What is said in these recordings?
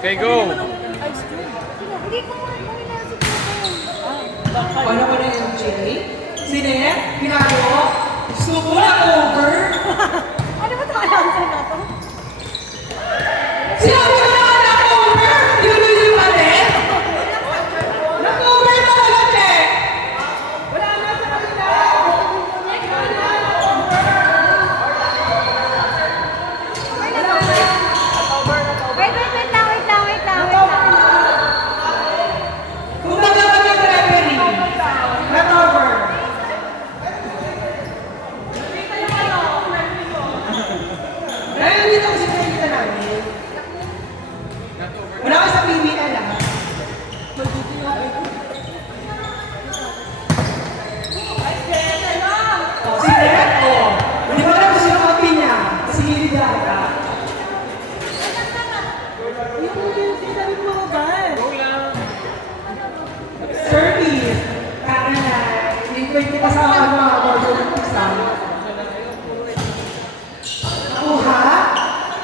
Okay, go! Hindi ko Paano ba na MJ? Sinet? Ginagawa? Gusto ko na over? ano ba tayo ang na to? Sinabi ko na na over? Yun pa rin? Nag-over talaga, Che! Wala na sa kanila! Wait lang. Kung nagkakaroon yung referee, nag-over. Dahil dito kasi nakikita namin. Wala ka sa PBL, ah. Si Red, oh. Hindi ko alam kung sino kapi niya. Kasi hindi data. Service. Kakanay. Hindi pa sa mga border ng isang. Nakuha?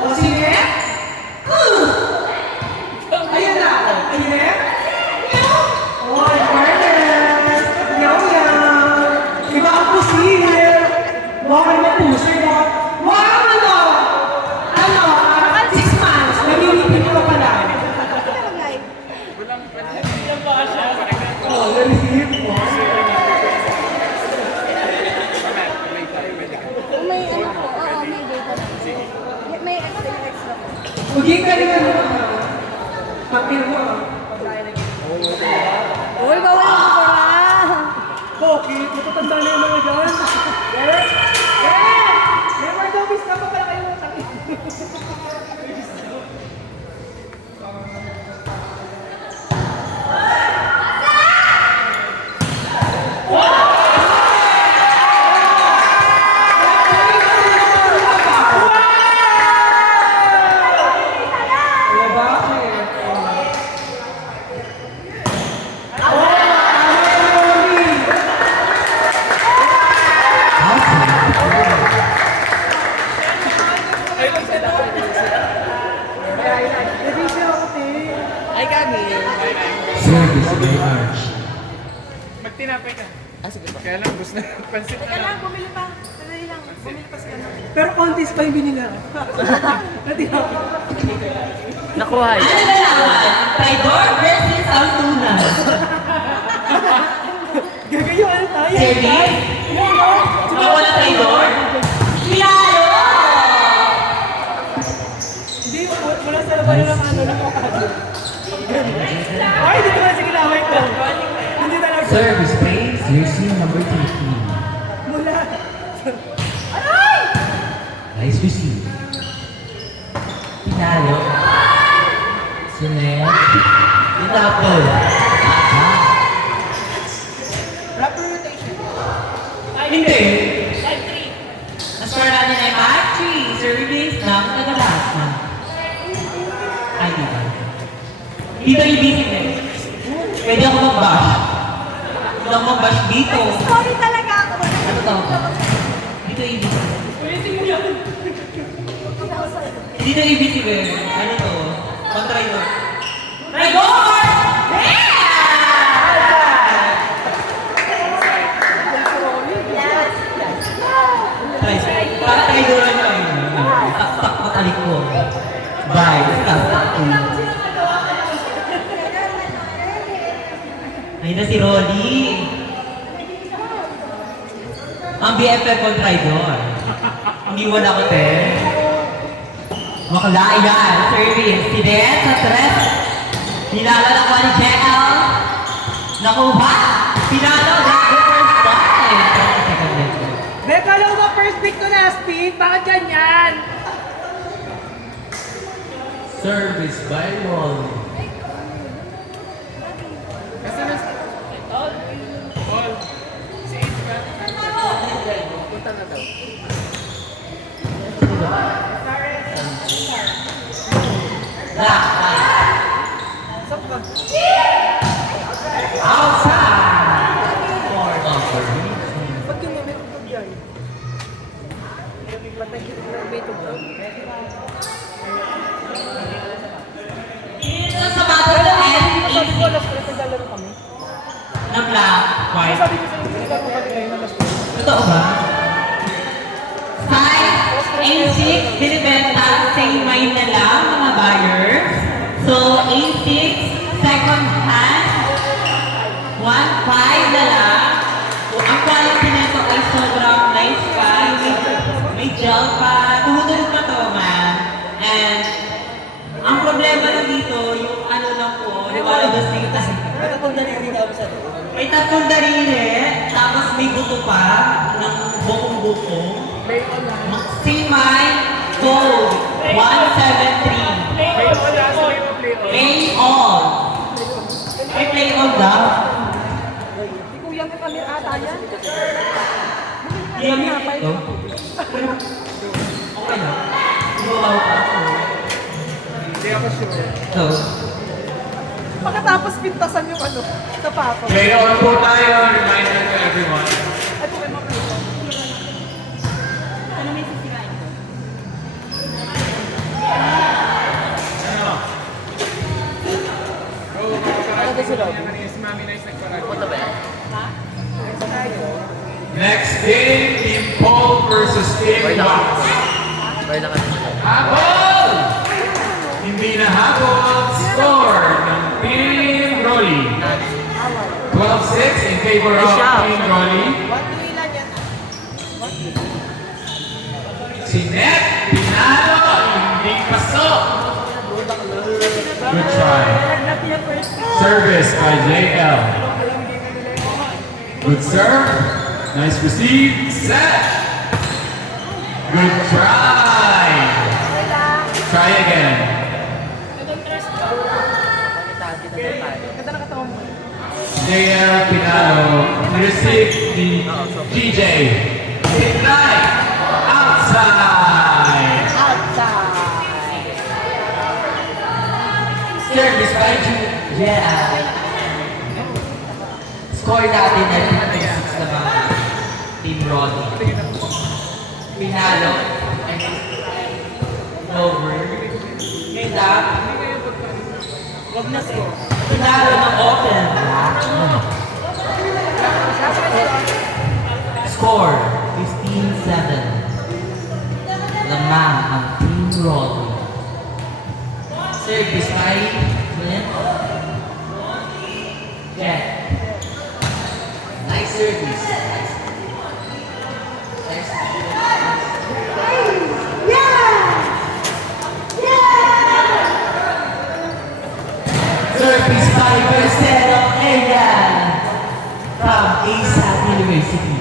O sige? Ayan na. Ayan. Oh, fairness. Yaw. Iba ang pusil. Wow, kayo mag-pusil. Wow, ano? 6 months. Nag-iipin ko pala. Oh, na-receive mo. May ano po, oo, may data na. May extra po. Maging ka rin ano. Papil mo. Uy, bawal yung bukura. Bakit? Matatanda na yung mga dyan. Yes! Yes! May mga dobis na pa pala kayo mga sakit. Service by Arch. Magtinapay ka. Sige pa. Kaya lang, gusto na. Pansit na lang. Bumili pa. Sandali lang. Bumili pa sila. Pero contest pa yung binila. Nakuha yun. Ano na naman? Traidor versus Altuna. Gagayuan tayo. Service? Ikaw wala traidor? Kilalo! Hindi, wala sa labanan ng ano na kakado. Ay, hindi naman sige na, wait lang. Hindi talaga. Service by jersey number 13. Mula. Nice receive. Pinalo. Sinet. Itapol. Proper rotation. Hindi. Ang score natin ay 5-3. Service ng kadalasan. Ay, di ba? Dito ibigin eh. Pwede ako mag-bash. Pwede ako mag-bash dito. Sorry talaga ako. Ano to? Dito ibigin. Dito ibigin eh. Ano to? Pang-traidor. Traidor! Yeah! Pang-traidor na yun. Tak-tak matalik ko. Bye. Tak-tak ko. Ayun na si Rolly. Ang BFF ko traidor. Hindi wala ko, te. Makala, yan. Service. Si Den sa tres. Pinalo na ko ni JL. Nakuha. Pinalo. First time. Second leg. Beka lang ba first pick to na speed? Bakit ganyan? Service by Wall. Kasi na all. Si H ba? Punta na daw. Outside. For operation. Ba't yung may tugtog yan? Ba't may tugtog? white. Sabi ko sa inyo, hindi ko pati kayo na last year. Totoo ba? Size A6, binibenta sa imay na lang, mga buyers. So, A6, second hand, 1.5 na lang. Ang quality nito ay sobrang nice pa. May gel pa. Tuhudog pa to, ma'am. And, ang problema lang dito, yung ano lang po, lumalabas na yung tayo. May tatlong daliri, tapos may buto pa ng bukong-bukong. Simay Gold 173. Play all. May play all daw. Hindi ko yan kami ata yan. Yan nga pa ito. Okay na. Ibabaw pa ako. Hindi ako sure. So, Pagkatapos pintasan yung ano, sapato. Play on po tayo. Reminder to everyone. Ay, po kayo mga Ano may sisirain ko? Ano? Oo, makakarating ko yan kanina si Mami Nice nagparag. Punta ba yan? Next game, Team Paul versus Team Wax. Habol! Hindi na habol. Score ng Team Rolly. 12-6 in favor of Team Rolly. Si Net Pinalo, hindi pasok. Good try. Service by JL. Good serve. Nice receive. Set. Good try. Try again. Ganda na katawan mo. JL Pinalo. Receive the DJ. Ignite. Outside. service by JL. Score natin ay 56 na mga Team Roddy. Pinalo. And over. Kita. Wag na score. Pinalo ng open. Score 15-7. Lamang ang Team Roddy. Service by Clint. Jet. Nice service. Nice. Service by Marcelo Egan from ASAP University.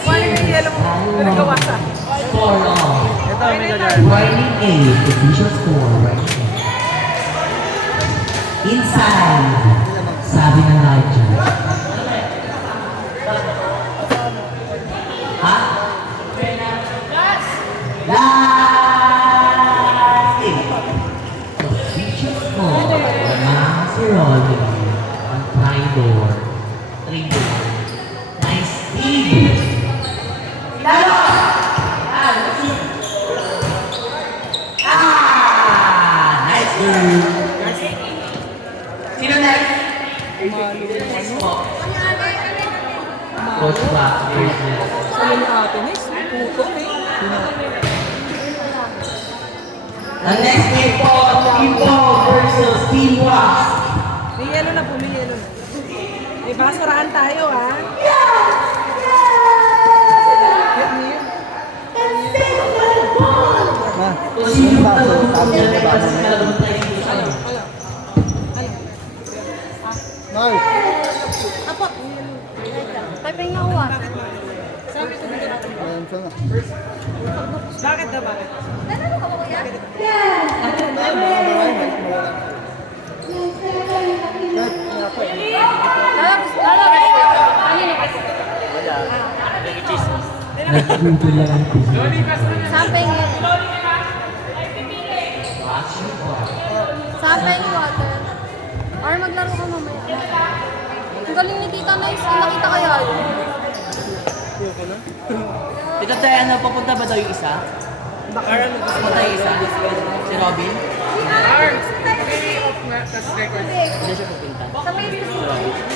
Wala yung yellow mo. Nagawa sa. Score all. Writing A, official score, writing A. Inside, sabi ng live judge. Ha? Last eight. Official score, lamang si Rolly. Ang traitor. Nice team. Lalo! Nice move. Sino next? Next po. Coach Wax versus Sa'yo ni ate, next. Puto eh. the next game po, Team Paul versus Team Wax. May yellow na po, may yellow na. May basurahan tayo, ha? Get me yun. Kung sino yung talong po niya, kasi meron tayo dito sa iyo. Apo. Type nga uwan. Bakit na bakit? Ano ka ba kuya? Nagbibilangan ko. Samping yun. Watching po. Samping water. Or maglaro ka mamaya. Ang galing ni Tita Nice. Nakita kaya yun. Teka tayo, ano, papunta ba daw yung isa? Papunta yung isa? Si Robin? Tapos record. Sa face kasi.